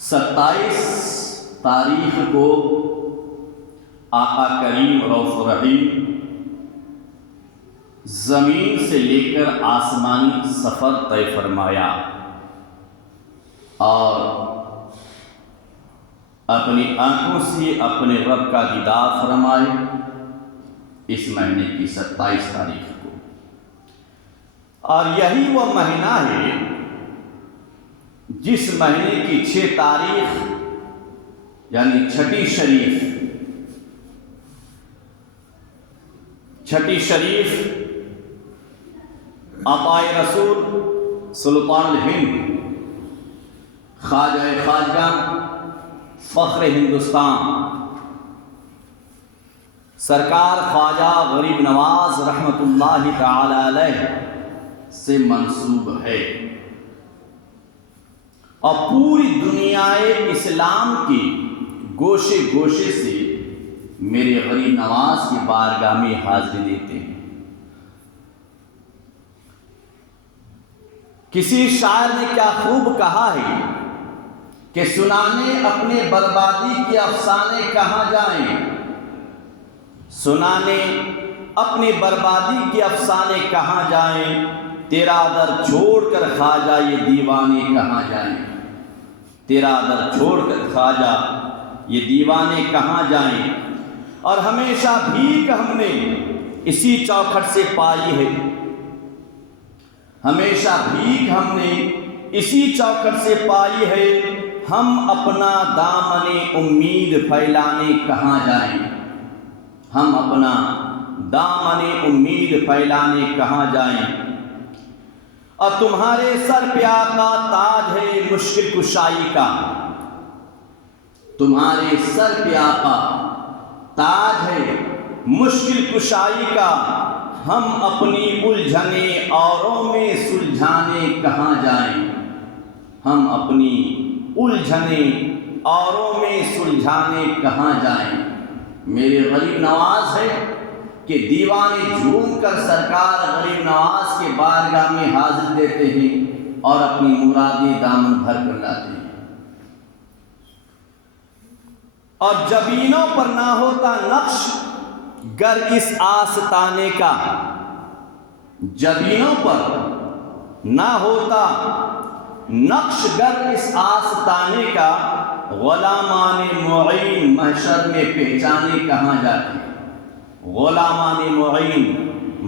27 تاریخ کو آقا کریم رؤوف رحیم زمین سے لے کر آسمانی سفر طے فرمایا اور اپنی آنکھوں سے اپنے رب کا دیدار فرمائے اس مہینے کی 27 تاریخ کو۔ اور یہی وہ مہینہ ہے جس مہینے کی 6 تاریخ یعنی چھٹی شریف عطائے رسول سلطان الہند خواجہ فخر ہندوستان سرکار خواجہ غریب نواز رحمۃ اللہ تعالی علیہ سے منسوب ہے، اور پوری دنیا اسلام کی گوشے گوشے سے میرے غریب نواز کی بارگاہ میں حاضری دیتے ہیں۔ کسی شاعر نے کیا خوب کہا ہے کہ سنانے اپنے بربادی کے افسانے کہاں جائیں، سنانے اپنے بربادی کے افسانے کہاں جائیں، تیرا در چھوڑ کر خواجہ یہ دیوانے کہاں جائیں، تیرا در چھوڑ کر خواجہ یہ دیوانے کہاں جائیں۔ اور ہمیشہ بھیک ہم نے اسی چوکھٹ سے پائی ہے، ہمیشہ بھیک ہم نے اسی چوکھٹ سے پائی ہے، ہم اپنا دامن امید پھیلانے کہاں جائیں، ہم اپنا دامن امید پھیلانے کہاں جائیں۔ اور تمہارے سر پہ آقا تاج ہے مشکل کشائی کا، تمہارے سر پہ آقا تاج ہے مشکل کشائی کا، ہم اپنی الجھنے اوروں میں سلجھانے کہاں جائیں، ہم اپنی الجھنے اوروں میں سلجھانے کہاں جائیں۔ میرے غریب نواز ہے کہ دیوانے جھوم کر سرکار غریب نواز کے بارگاہ میں حاضر دیتے ہیں اور اپنی مرادیں دامن بھر کر لاتے ہیں۔ اور جبینوں پر نہ ہوتا نقش گر اس آستانے کا، جبینوں پر نہ ہوتا نقش گر اس آستانے کا، غلامان معین محشر میں پہچانے کہاں جاتے، غلامان معین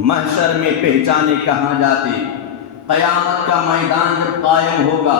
محشر میں پہچانے کہاں جاتے۔ قیامت کا میدان جب قائم ہوگا،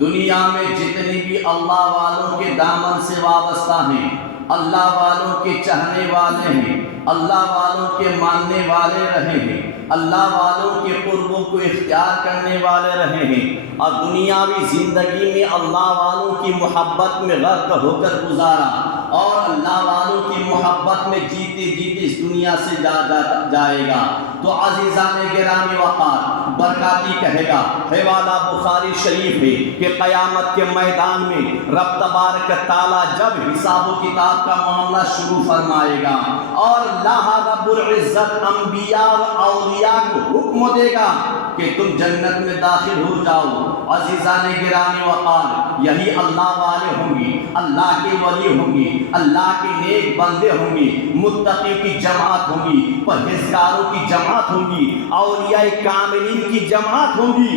دنیا میں جتنی بھی اللہ والوں کے دامن سے وابستہ ہیں، اللہ والوں کے چاہنے والے ہیں، اللہ والوں کے ماننے والے رہے ہیں، اللہ والوں کے قربوں کو اختیار کرنے والے رہے ہیں، اور دنیاوی زندگی میں اللہ والوں کی محبت میں غرق ہو کر گزارا، اور اللہ والوں کی محبت میں جیتے جیتے اس دنیا سے جائے گا، تو عزیزان گرامی وقار برکاتی کہے گا، حوالہ بخاری شریف ہے کہ قیامت کے میدان میں رب تبارک تعالیٰ جب حساب و کتاب کا معاملہ شروع فرمائے گا اور اللہ رب العزت انبیاء و اولیاء کو حکم دے گا کہ تم جنت میں داخل ہو جاؤ، عزیزان گرامی وقار یہی اللہ والے ہوں گے، اللہ کے ولی ہوں گے، اللہ کے نیک بندے ہوں گے، متقی کی جماعت ہوں گی، پرہیزگاروں کی جماعت ہوں گی، اولیاء کاملین کی جماعت ہوں گی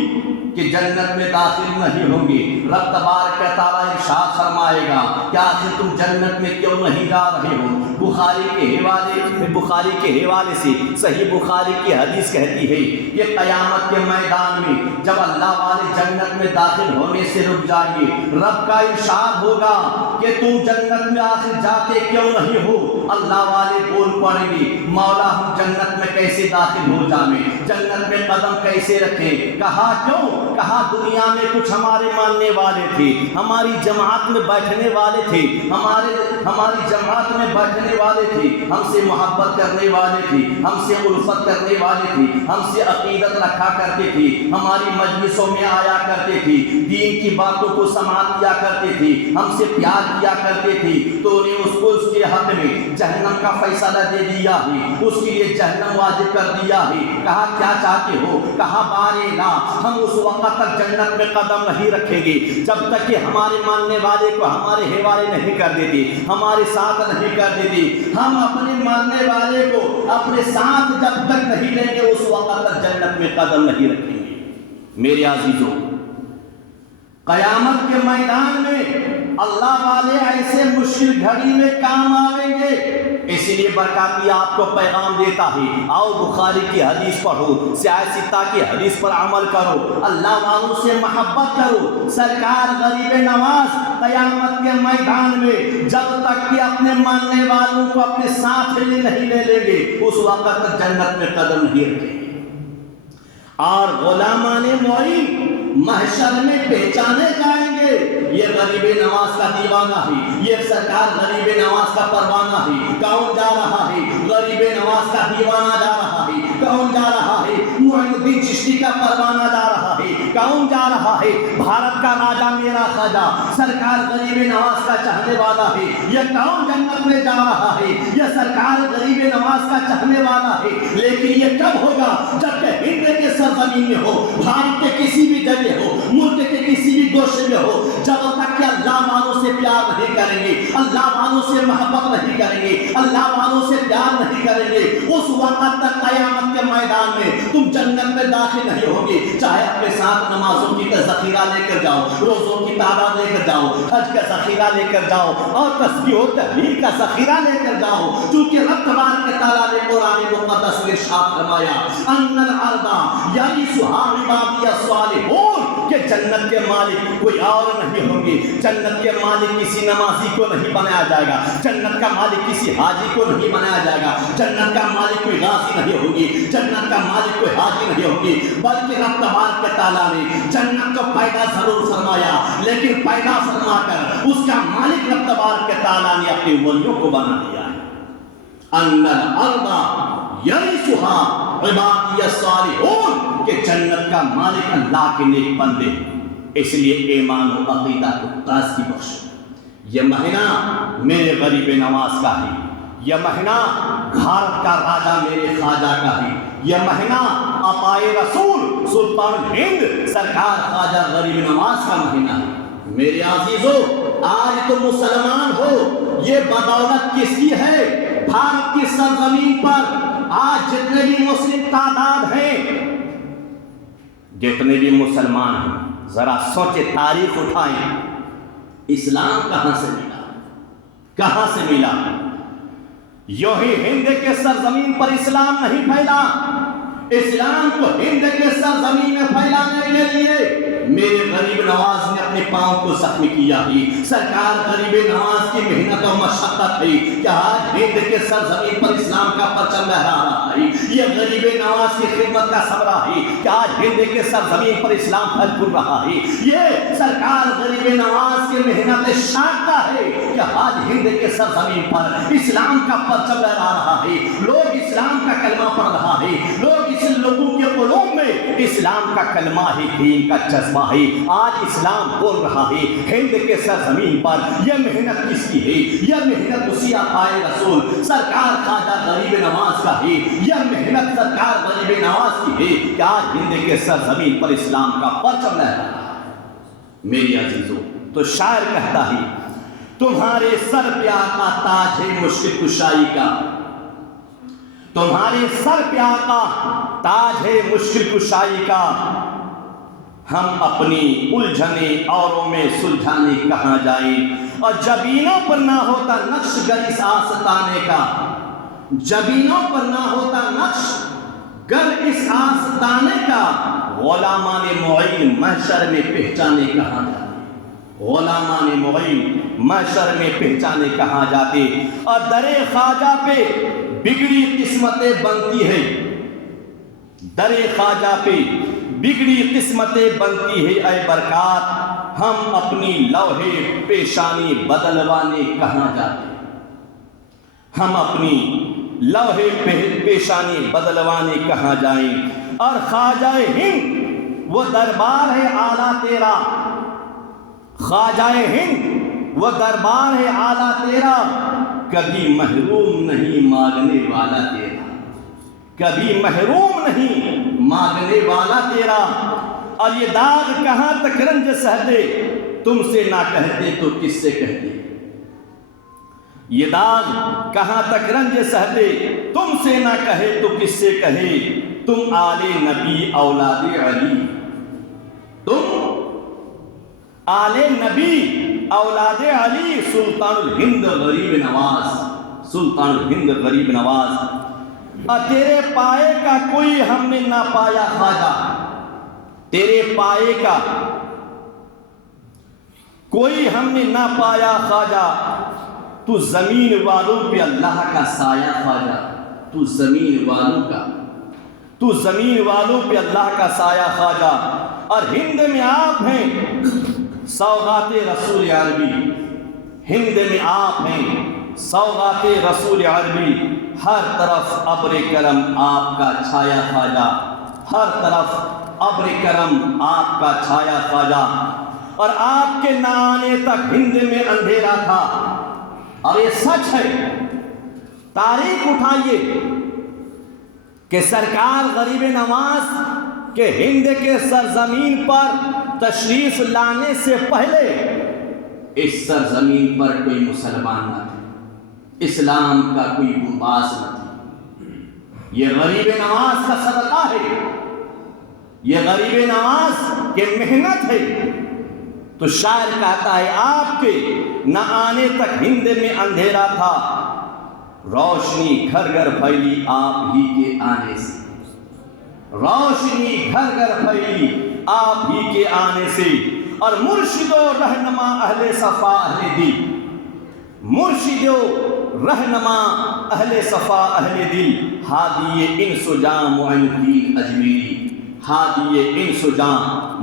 کہ جنت میں داخل نہیں ہوں گے۔ رب تبارک تعالیٰ ارشاد فرمائے گا کہ آخر تم جنت میں کیوں نہیں جا رہے ہو۔ بخاری کے حوالے سے صحیح بخاری کی حدیث کہتی ہے کہ قیامت کے میدان میں جب اللہ والے جنت میں داخل ہونے سے رک جائیں گے، رب کا ارشاد ہوگا کہ تم جنت میں آخر جاتے کیوں نہیں ہو۔ اللہ والے بول پڑیں گے، مولا ہم جنت میں کیسے داخل ہو جائیں، جنت میں قدم کیسے رکھیں۔ کہا کیوں؟ کہا دنیا میں کچھ ہمارے ماننے والے تھے، ہماری جماعت میں بیٹھنے والے تھے، ہماری جماعت میں بیٹھنے کرنے والے تھے، ہم سے محبت کرنے والے تھے، ہم سے الفت کرنے والے تھے، ہم سے عقیدت رکھا کرتے تھے، ہماری مجلسوں میں آیا کرتے تھے، دین کی باتوں کو سماعت کیا کرتے تھے، ہم سے پیار کیا کرتے تھے، تو نے اس کو اس کے حق میں جہنم کا فیصلہ دے دیا ہے، اس کے لیے جہنم واجب کر دیا ہے۔ کہا کیا چاہتے ہو؟ کہا بارے لا، ہم اس وقت تک جنت میں قدم نہیں رکھیں گے جب تک کہ ہمارے ماننے والے کو ہمارے حوالے نہیں کر دیتے، ہمارے ساتھ نہیں کر دیتے۔ ہم اپنے ماننے والے کو اپنے ساتھ جب تک نہیں لیں گے اس وقت تک جنت میں قدم نہیں رکھیں گے۔ میرے عزیزوں، قیامت کے میدان میں اللہ والے ایسے مشکل گھڑی میں کام آئیں گے، اسی لیے برکاتی آپ کو پیغام دیتا ہے، آؤ بخاری کی حدیث پڑھو، سیاستہ کی حدیث پر عمل کرو، اللہ والوں سے محبت کرو۔ سرکار غریب نواز قیامت کے میدان میں جب تک کہ اپنے ماننے والوں کو اپنے ساتھ نہیں لے لیں گے اس وقت تک جنت میں قدم نہیں رکھیں گے۔ اور غلامان معین محشر میں پہچانے جائیں گے، یہ غریب نواز کا دیوانہ ہے، یہ سرکار غریب نواز کا پروانہ ہے۔ کون جا رہا ہے؟ غریب نواز کا دیوانہ جا رہا ہے۔ کون جا رہا ہے؟ معین الدین چشتی کا پروانہ جا رہا ہے۔ کون جا رہا ہے؟ بھارت کا راجہ میرا خواجہ سرکار غریب نواز کا چاہنے والا ہے۔ یہ کون جنت میں جا رہا ہے؟ یہ سرکار غریب نواز کا چاہنے والا ہے۔ لیکن یہ کب ہوگا؟ جب کہ ہند کے سرزمین میں ہو، بھارت کے کسی بھی جگہ ہو، ملک کے کسی بھی گوشے میں ہو، جب تک کہ اللہ والوں سے پیار نہیں کریں گے، اللہ والوں سے محبت نہیں کریں گے، اللہ والوں سے پیار نہیں کریں گے، اس وقت تک قیامت کے میدان میں تم جنت میں داخل نہیں ہوگے۔ چاہے اپنے ساتھ نمازوں کی ذخیرہ لے کر جاؤ، روزوں کی تعداد لے کر جاؤ، حج کا ذخیرہ لے کر جاؤ، اور تسبیح و تحلیل کا ذخیرہ لے کر جاؤ، چونکہ رب تبارک و تعالیٰ نے قرآن مقدس میں ارشاد فرمایا ان الارض یرثھا عبادی الصالحون، کہ جنت کے مالک کوئی اور نہیں ہوں گے، جنت کے مالک کسی نمازی کو نہیں بنایا جائے گا، جنت کا مالک کسی حاجی کو نہیں بنایا جائے گا، جنت کا مالک کوئی غازی نہیں ہوگی، جنت کا مالک کوئی حاجی نہیں ہوگی، بلکہ رب تبارک و تعالیٰ نے جنت کو پیدا ضرور فرمایا، لیکن پیدا فرما کر اس کا مالک رب تبارک و تعالیٰ نے اپنے ولیوں کو بنا دیا ہے۔ ان الارض یرثھا عبادی الصالحون، کہ جنت کا مالک اللہ کے نیک بندے ہیں۔ اس لیے ایمان و عقیدہ کو تازگی بخشو۔ یہ مہینہ میرے غریب نواز کا ہے، یہ مہینہ بھارت کا راجہ میرے خواجہ کا ہے، یہ مہینہ عطائے رسول سلطان ہند سرکار خواجہ غریب نواز کا مہینہ ہے۔ میرے عزیزو، آج تم مسلمان ہو، یہ بدولت کس کی ہے؟ بھارت کی سرزمین پر آج جتنے بھی مسلم تعداد ہیں، جتنے بھی مسلمان ہیں، ذرا سوچے، تاریخ اٹھائیں، اسلام کہاں سے ملا؟ کہاں سے ملا؟ یوں ہی ہند کے سرزمین پر اسلام نہیں پھیلا۔ اسلام کو ہند کے سرزمین میں پھیلانے کے لیے میرے غریب نواز نے اپنے پاؤں کو زخمی کیا ہی۔ سرکار غریب نواز کی محنت و مشقت ہے کہ آج ہند کے سرزمین پر اسلام کا پرچم لہرا رہا ہے۔ یہ غریب نواز کی خدمت کا ثمرہ ہے کہ آج ہند کے سرزمین پر اسلام پھل پھول رہا ہے۔ یہ سرکار غریب نواز کی محنت شاقہ ہے کہ آج ہند کے سرزمین پر اسلام کا پرچم لہرا رہا ہے، لوگ اسلام کا کلمہ پڑھ رہا ہے، لوگ اس لوگوں کے قلوب میں اسلام کا کلمہ ہی دین کا جذبہ ہے۔ آج اسلام بول رہا ہے ہند کے سرزمین پر۔ یہ محنت کس کی ہے؟ یہ محنت اسی عطائے رسول سرکار خواجہ غریب نواز کا ہے۔ یہ محنت سرکار غریب نواز کی ہے کہ آج ہند کے سرزمین پر اسلام کا پرچم لہرا رہا ہے۔ میری عزیزوں، تو شاعر کہتا ہے تمہارے سر پہ آقا تاج ہے مشکل کشائی کا، تمہارے سر پہ آقا تاج ہے مشکل کشائی کا، ہم اپنی الجھنے اوروں میں سلجھانے کہاں جائیں، اور جبینوں پر نہ ہوتا نقش گر اس آستانے کا، جبینوں پر نہ ہوتا نقش گر اس آستانے کا، غلامان معین محشر میں پہچانے کہاں جاتے، غلامان معین محشر میں پہچانے کہاں جاتے، اور در خواجہ پہ بگڑی قسمتیں بنتی ہے، در خواجہ پہ بگڑی قسمتیں بنتی ہے اے برکات، ہم اپنی لوحے پیشانی بدلوانے کہاں جاتے۔ ہم اپنی لوہے پیشانی بدلوانے کہاں جائیں؟ اور خواجہ ہند وہ دربار ہے اعلیٰ تیرا، خواجہ ہند وہ دربار ہے اعلیٰ تیرا، کبھی محروم نہیں مانگنے والا تیرا، کبھی محروم نہیں مانگنے والا تیرا۔ اور یہ داغ کہاں تک رنج سہتے، تم سے نہ کہتے تو کس سے کہتے؟ یہ داغ کہاں تک رنج سہتے، تم سے نہ کہے تو کس سے کہے؟ تم آل نبی اولاد علی، تم آل نبی اولاد علی، سلطان الہند غریب نواز، سلطان الہند غریب نواز۔ اور تیرے پائے کا کوئی ہم نے نہ پایا خواجہ، تیرے پائے کا کوئی ہم نے نہ پایا خواجہ، تو زمین والوں پہ اللہ کا سایہ خواجہ، تو زمین والوں کا، تو زمین والوں پہ اللہ کا سایہ خواجہ۔ اور ہند میں آپ ہیں سوغات رسول عربی، ہند میں آپ ہیں سوغات رسول عربی، ہر طرف ابر کرم آپ کا چھایا خواجہ، ہر طرف ابر کرم آپ کا چھایا خواجہ۔ اور آپ کے نہ آنے تک ہند میں اندھیرا تھا، اور یہ سچ ہے، تاریخ اٹھائیے کہ سرکار غریب نواز کے ہند کے سرزمین پر تشریف لانے سے پہلے اس سرزمین پر کوئی مسلمان نہ تھے، اسلام کا کوئی باس نہ تھا۔ یہ غریب نواز کا صدقہ ہے، یہ غریب نواز کے محنت ہے۔ تو شاعر کہتا ہے آپ کے نہ آنے تک ہند میں اندھیرا تھا، روشنی گھر گھر پھیلی آپ ہی کے آنے سے، روشنی گھر گھر پھیلی آپ ہی کے آنے سے۔ اور مرشد و رہنما اہل صفا اہل دل، مرشد و رہنما اہل صفا اہل دل، ہادی انس و جاں معین الدین اجمیری، ہادی انس و جاں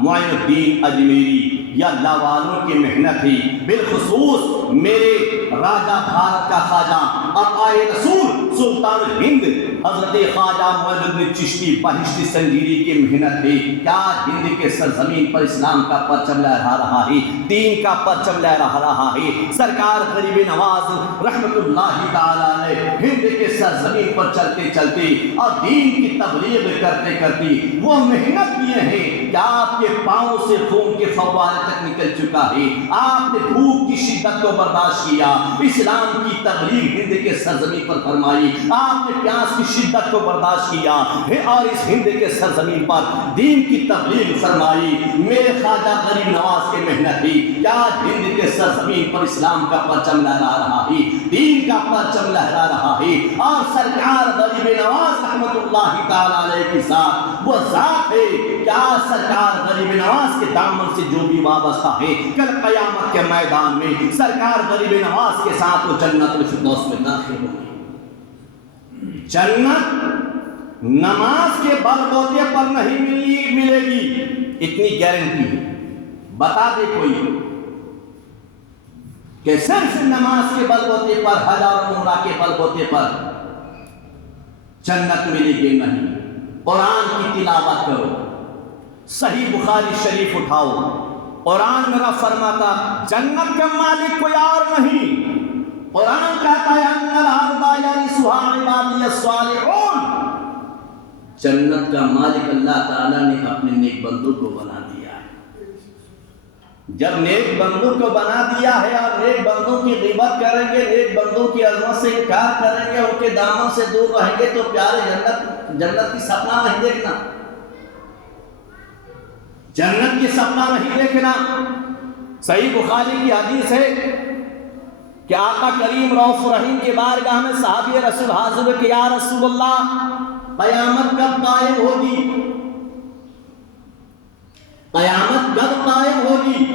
معین الدین اجمیری۔ یا اللہ والوں کی محنت ہی، بالخصوص میرے راجہ بھارت کا خواجہ اور آئے رسول سلطان الہند حضرت خواجہ معین الدین چشتی بہشتی سنگیری کی محنت ہے۔ کیا ہند کے سرزمین پر اسلام کا پرچم لہرا رہا ہے، دین کا پرچم لہرا رہا ہے۔ سرکار غریب نواز رحمت اللہ تعالیٰ علیہ ہند کے سرزمین پر چلتے چلتے اور دین کی تبلیغ کرتے کرتے وہ محنت کیے ہیں کہ آپ کے پاؤں سے خون کے فوارے تک نکل چکا ہے۔ آپ نے بھوک کی شدت کو برداشت کیا، اسلام کی تبلیغ ہند کے سرزمین پر فرمائی، آپ نے پیاس کی شدت کو برداشت کیا اور اس ہند کے سرزمین پر دین کی تبلیغ فرمائی۔ میرے خواجہ غریب نواز کی محنت تھی، کیا ہند کے سرزمین پر اسلام کا پرچم لہرا رہا ہے، دین کا پرچم لہرا رہا ہے۔ اور سرکار غریب نواز رحمت اللہ تعالیٰ علیہ کی ذات وہ ذات ہے، کیا سرکار غریب نواز کے دامن سے جو بھی وابستہ ہے، کل قیامت کے میدان میں سرکار غریب نواز کے ساتھ وہ جنت الفردوس میں داخل ہوگی۔ جنت نماز کے بل بوتے پر نہیں ملے گی، اتنی گارنٹی ہے۔ بتا دے کوئی کہ صرف نماز کے بل بوتے پر، حج اور عمرہ کے بل بوتے پر جنت ملے گی نہیں۔ قرآن کی تلاوت کرو، صحیح بخاری شریف اٹھاؤ، قرآن میرا فرماتا جنت کا مالک کوئی اور نہیں۔ قرآن کہتا ہے ان الارض یرثها عبادی الصالحون، جنت کا مالک اللہ تعالیٰ نے اپنے نیک بندوں کو بنا دیا ہے۔ جب نیک بندوں کو بنا دیا ہے اور نیک بندوں کی غیبت کریں گے، نیک بندوں کی عظمت سے انکار کریں گے، ان کے دامن سے دور رہیں گے، تو پیارے جنت کی سپنا نہیں دیکھنا، جنت کی سپنا نہیں دیکھنا۔ صحیح بخاری کی حدیث ہے کہ آقا کریم رؤوف رحیم کی بارگاہ میں صحابی رسول حاضر کہ یا رسول اللہ قیامت کب قائم ہوگی، قیامت کب قائم ہوگی؟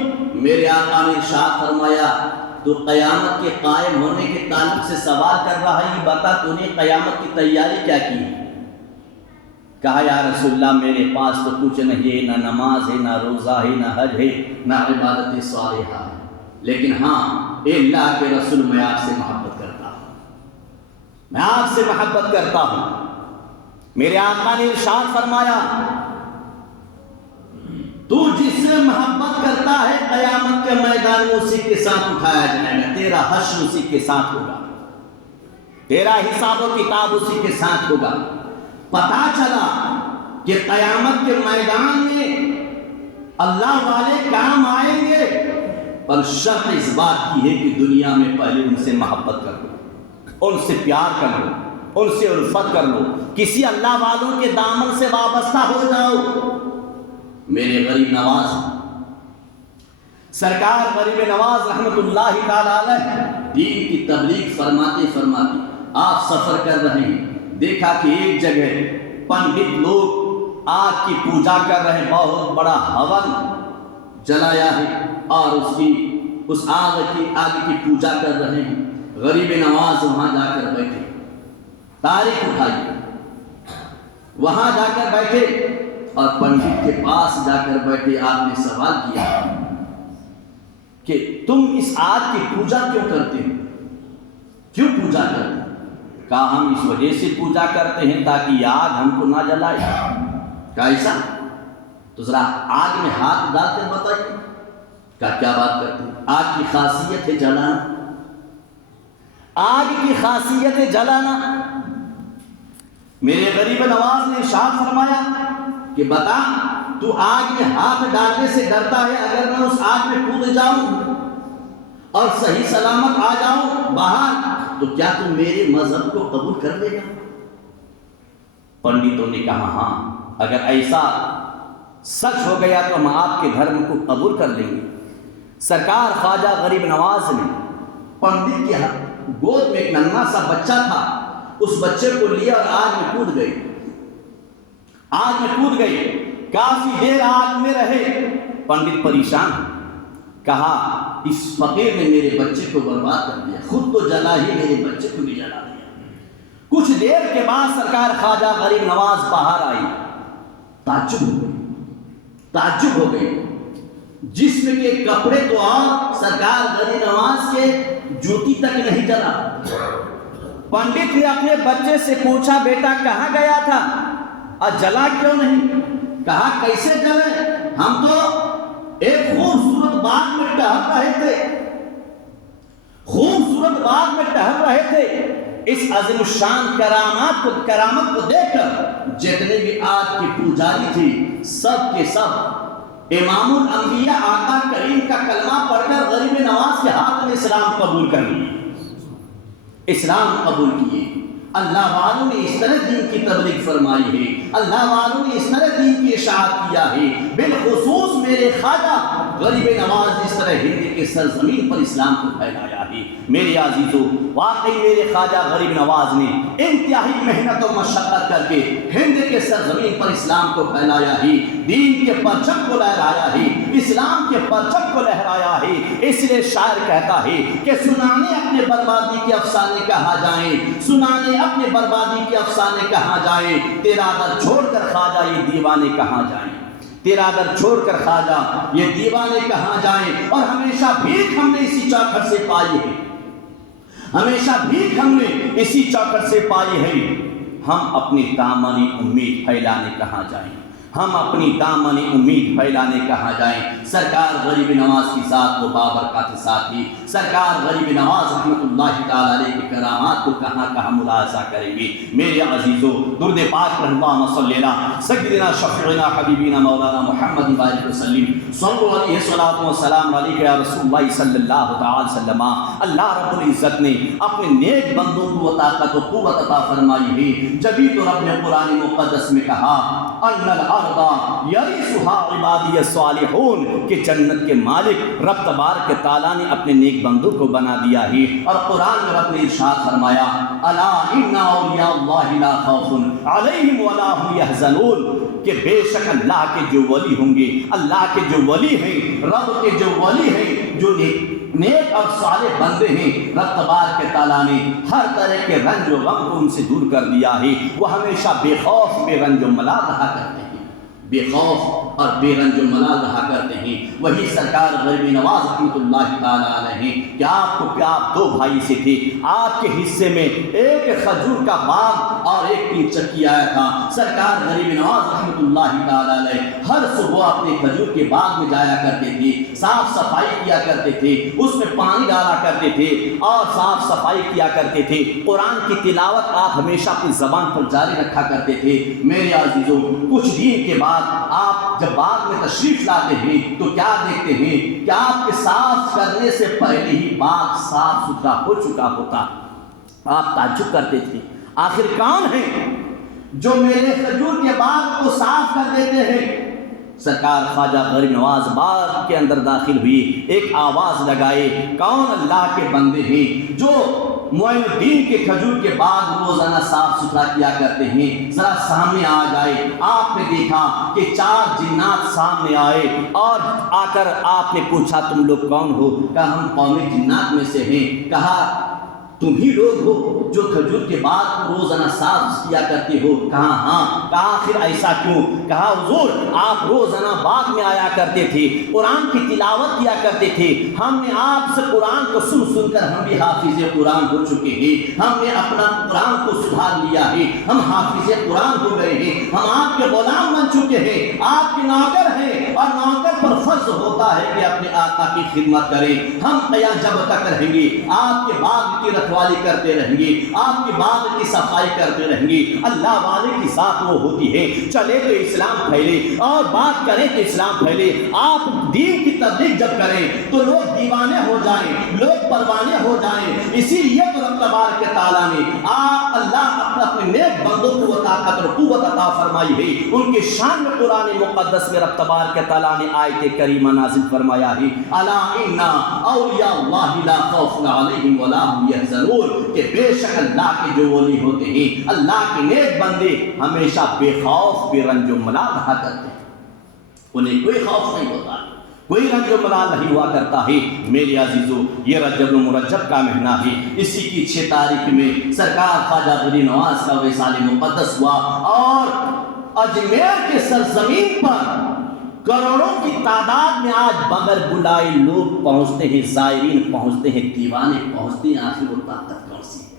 میرے آقا نے ارشاد فرمایا تو قیامت کے قائم ہونے کے تعلق سے سوال کر رہا ہے، بتا تو نے قیامت کی تیاری کیا کی؟ کہا یا رسول اللہ میرے پاس تو کچھ نہیں ہے، نہ نماز ہے، نہ روزہ ہے، نہ حج ہے، نہ عبادت صالحہ ہے، لیکن ہاں اے اللہ کے رسول میں آپ سے محبت کرتا ہوں، میں آپ سے محبت کرتا ہوں۔ میرے آقا نے ارشاد فرمایا تو جس سے محبت کرتا ہے قیامت کے میدان میں اسی کے ساتھ اٹھایا جائے گا، تیرا حشر اسی کے ساتھ ہوگا، تیرا حساب و کتاب اسی کے ساتھ ہوگا۔ پتا چلا کہ قیامت کے میدان میں اللہ والے کام آئیں گے، پر شرط اس بات کی ہے کہ دنیا میں پہلے ان سے محبت کر لو، ان سے پیار کر لو، ان سے الفت کر لو، کسی اللہ والوں کے دامن سے وابستہ ہو جاؤ۔ میرے غریب نواز سرکار غریب نواز رحمت اللہ تعالی علیہ دین کی تبلیغ فرماتے فرماتے آپ سفر کر رہے ہیں، دیکھا کہ ایک جگہ پنڈت لوگ آگ کی پوجا کر رہے ہیں، بہت بڑا ہون جلایا ہے اور اس آگ کی پوجا کر رہے ہیں۔ غریب نواز وہاں جا کر بیٹھے، تاریخ اٹھائی، وہاں جا کر بیٹھے اور پنڈت کے پاس جا کر بیٹھے۔ آپ نے سوال کیا کہ تم اس آگ کی پوجا کیوں کرتے ہو، کیوں پوجا کرتے ہیں؟ کہا ہم اس وجہ سے پوجا کرتے ہیں تاکہ یہ آگ ہم کو نہ جلائے۔ کہا ایسا؟ تو ذرا آگ میں ہاتھ ڈال کر بتائیے۔ کہا کیا بات کرتے ہیں؟ آگ کی خاصیت ہے جلانا، آگ کی خاصیت ہے جلانا۔ میرے غریب نواز نے ارشاد فرمایا کہ بتا تو آگ میں ہاتھ ڈالنے سے ڈرتا ہے، اگر میں اس آگ میں کود جاؤں اور صحیح سلامت آ جاؤں باہر تو کیا تم میرے مذہب کو قبول کر لے گا؟ پنڈتوں نے کہا ہاں، اگر ایسا سچ ہو گیا تو ہم آپ کے دھرم کو قبول کر لیں گے۔ سرکار خواجہ غریب نواز نے پنڈت کے گود میں ایک ننھا سا بچہ تھا، اس بچے کو لیا اور آگ میں کود گئے، آگ میں کود گئے، کافی دیر آگ میں رہے۔ پنڈت پریشان، کہا اس فقیر نے میرے بچے کو برباد کر دیا، خود تو جلا ہی میرے بچے کو بھی جلا دیا۔ کچھ دیر کے بعد سرکار خواجہ غریب نواز باہر آئی، تعجب ہو گئی، جسم کے کپڑے تو اور سرکار غریب نواز کے جوتی تک نہیں جلا۔ پنڈت نے اپنے بچے سے پوچھا بیٹا کہاں گیا تھا اور جلا کیوں نہیں؟ کہا کیسے جلے، ہم تو ایک خوبصورت باغ میں ٹہل رہے تھے، خوبصورت باغ میں ٹہل رہے تھے۔ اس عظیم الشان کرامت کو دیکھ کر جتنے بھی آگ کی پجاری تھی سب کے سب امام الانبیاء آقا کریم کا کلمہ پڑھ کر غریب نواز کے ہاتھ میں اسلام قبول کر لیے، اسلام قبول کیے۔ اللہ والوں نے اس طرح دین کی تبلیغ فرمائی ہے، اللہ والوں نے اس طرح دین کی اشاعت کیا ہے۔ بالخصوص میرے خواجہ غریب نواز اس طرح ہند کے سرزمین پر اسلام کو پھیلایا ہے۔ میرے عزیزو، واقعی میرے خواجہ غریب نواز نے انتہائی محنت و مشقت کر کے ہند کے سرزمین پر اسلام کو پھیلایا ہے، دین کے پرچم کو لہرایا ہے، اسلام کے پرچم کو لہرایا ہے۔ اس لیے شاعر کہتا ہے کہ سنانے اپنے بربادی کے افسانے کہاں جائیں، سنانے اپنے بربادی کے افسانے کہاں جائیں، تیرا در چھوڑ کر خواجہ یہ دیوانے کہاں جائیں، تیرا در چھوڑ کر خواجہ یہ دیوانے کہاں جائیں۔ اور ہمیشہ بھیک ہم نے اسی چوکھٹ سے پائی ہے، ہمیشہ بھیک ہم نے اسی چوکھٹ سے پائی ہے۔ ہم اپنی دامنی امید پھیلانے کہاں جائیں، ہم اپنی دامنی امید پھیلانے کہاں جائیں۔ سرکار غریب نواز کی ذات و بابرکات ساتھی، سرکار غریب نواز رحمت اللہ تعالی علیہ کے کرامات کو کہاں کہاں ملاحظہ کریں گے۔ میرے عزیزو، درود پاک پر اللہم صلی اللہ سیدنا شفیعنا حبیبنا مولانا محمد بارک وسلم، صلو علیہ الصلوۃ والسلام علیک یا رسول اللہ صلی اللہ تعالی وسلم۔ اللہ رب العزت نے اپنے نیک بندوں کو طاقت و قوت عطا فرمائی ہے، جبھی تو رب نے قرآن مقدس میں کہا ان یرثها عبادی الصالحون کہ جنت کے مالک رب تبارک تعالیٰ نے اپنے نیک بندوں کو بنا دیا ہے۔ اور قرآن میں رب نے ارشاد فرمایا الا ان اولیاء اللہ لا خوف علیہم ولا هم يحزنون کہ بے شک اللہ کے جو ولی ہوں گے، اللہ کے جو ولی ہیں، رب کے جو ولی ہیں، جو نیک اور صالح بندے ہیں، رب تبارک تعالیٰ نے ہر طرح کے رنج و غم کو ان سے دور کر دیا ہے۔ وہ ہمیشہ بے خوف بے رنج و ملال رہا کرتے ہیں، بے خوف اور بے رنج و ملال رہا کرتے ہیں۔ وہی سرکار غریب نواز رحمۃ اللہ تعالیٰ علیہ کہ آپ کو کیا آپ دو بھائی سے تھے، آپ کے حصے میں ایک کھجور کا باغ اور ایک تین چکی آیا تھا۔ سرکار غریب نواز رحمۃ اللہ تعالیٰ علیہ ہر صبح اپنے کھجور کے باغ میں جایا کرتے تھے، صاف صفائی کیا کرتے تھے، اس میں پانی ڈالا کرتے تھے اور صاف صفائی کیا کرتے تھے۔ قرآن کی تلاوت آپ ہمیشہ اپنی زبان پر جاری رکھا کرتے تھے۔ میرے عزیزوں، کچھ دن کے بعد آپ جب باغ میں تشریف لاتے ہیں تو کیا دیکھتے ہیں کہ آپ کے صاف کرنے سے پہلے ہی باغ صاف ستھرا ہو چکا ہوتا۔ آپ تعجب کرتے تھے، آخر کون ہے جو میرے کھجور کے باغ کو صاف کر دیتے ہیں؟ سرکار خواجہ غریب نواز باغ کے اندر داخل ہوئی، ایک آواز لگائے، کون اللہ کے بندے ہیں جو معین الدین کے کھجور کے باغ روزانہ صاف ستھرا کیا کرتے ہیں؟ ذرا سامنے آ جائے۔ آپ نے دیکھا کہ 4 جنات سامنے آئے اور آ کر آپ نے پوچھا تم لوگ کون ہو؟ کہا ہم قوم جنات میں سے ہیں۔ کہا تم ہی لوگ ہو جو کھجور کے باغ کو روزانہ صاف کیا کرتے ہو؟ کہا ہاں۔ کہا آخر ایسا کیوں؟ کہا حضور آپ روزانہ باغ میں آیا کرتے تھے، قرآن کی تلاوت کیا کرتے تھے، ہم نے آپ سے قرآن کو سن سن کر ہم بھی حافظ قرآن ہو چکے ہیں، ہم نے اپنا قرآن کو سدھار لیا ہے، ہم حافظ قرآن ہو گئے ہیں، ہم آپ کے غلام بن چکے ہیں، آپ کے نوکر ہیں، اور نوکر پر فرض ہوتا ہے کہ اپنے آقا کی خدمت کریں۔ ہم قیام جب تک رہیں گے آپ کے باغ کی رکھوالی کرتے رہیں گے، آپ کے باغ کی صفائی کرتے رہیں گے۔ اللہ والے کی ذات وہ ہوتی ہے، چلے تو اسلام پھیلے اور بات کریں تو اسلام پھیلے۔ آپ دین کی تبلیغ جب کریں تو لوگ دیوانے ہو جائیں، لوگ پروانے ہو جائیں۔ اسی لیے تو رب تبارک تعالیٰ نے اللہ اپنے نیک بندوں کو وہ طاقت اور قوت عطا فرمائی ہے، ان کے شان میں قرآن مقدس میں رب تبارک تعالیٰ نے آیت کریمہ نازل فرمایا ہے، الا ان اولیاء اللہ لا خوف علیہم ولا هم يحزنون، کہ بے شک اللہ کے جو ولی ہوتے ہیں، اللہ کے نیک بندے ہمیشہ بے خوف بے رنج و ملال رہا کرتے ہیں، انہیں کوئی خوف نہیں ہوتا، کوئی رنج و ملال نہیں ہوا کرتا ہے۔ میرے عزیزو، یہ رجب المرجب کا مہینہ ہے، اسی کی 6 تاریخ میں سرکار خواجہ غریب نواز کا وصال مقدس ہوا، اور اجمیر کے سرزمین پر کروڑوں کی تعداد میں آج بغیر بلائے لوگ پہنچتے ہیں، زائرین پہنچتے ہیں، دیوانے پہنچتے ہیں۔ آخر وہ طاقت کون سی ہے؟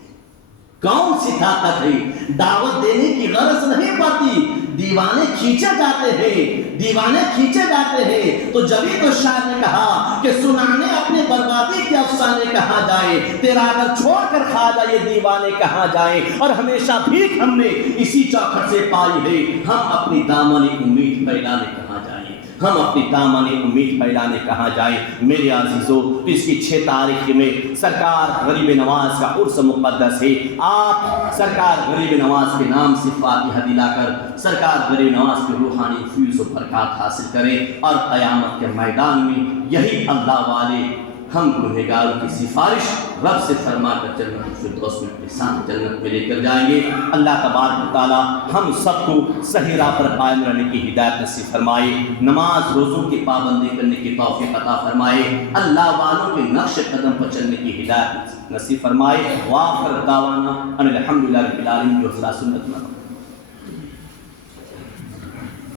کون سی طاقت ہے؟ دعوت دینے کی غرض نہیں پڑتی، دیوانے کھینچے جاتے ہیں، دیوانے کھینچے جاتے ہیں۔ تو جبھی تو شاعر نے کہا کہ سنانے اپنے بربادی کے افسانے کہاں جائے، تیرا اگر چھوڑ کر کھا جائے دیوانے کہاں جائیں، اور ہمیشہ بھیک ہم نے اسی چوکھٹ سے پائی ہے، ہم اپنی دامن امید پھیلانے کہاں جائیں، ہم اپنی دامن امید پھیلانے کہاں جائیں۔ میرے عزیزو، اس کی 6 تاریخ میں سرکار غریب نواز کا عرس مقدس ہے۔ آپ سرکار غریب نواز کے نام سے فاتحہ دلا کر سرکار غریب نواز کی روحانی فیض و برکات حاصل کریں، اور قیامت کے میدان میں یہی اللہ والے ہم گنہگاروں کی سفارش رب سے فرما کر جنت الفردوس میں اپنے ساتھ جنت میں لے کر جائیں گے۔ اللہ تبارک و تعالیٰ ہم سب کو صحیح راہ پر قائم رہنے کی ہدایت نصیب فرمائے، نماز روزوں کی پابندی کرنے کی توفیق عطا فرمائے، اللہ والوں کے نقش قدم پر چلنے کی ہدایت نصیب فرمائے۔ وآخر دعوانا ان الحمدللہ رب العالمین، جو سنت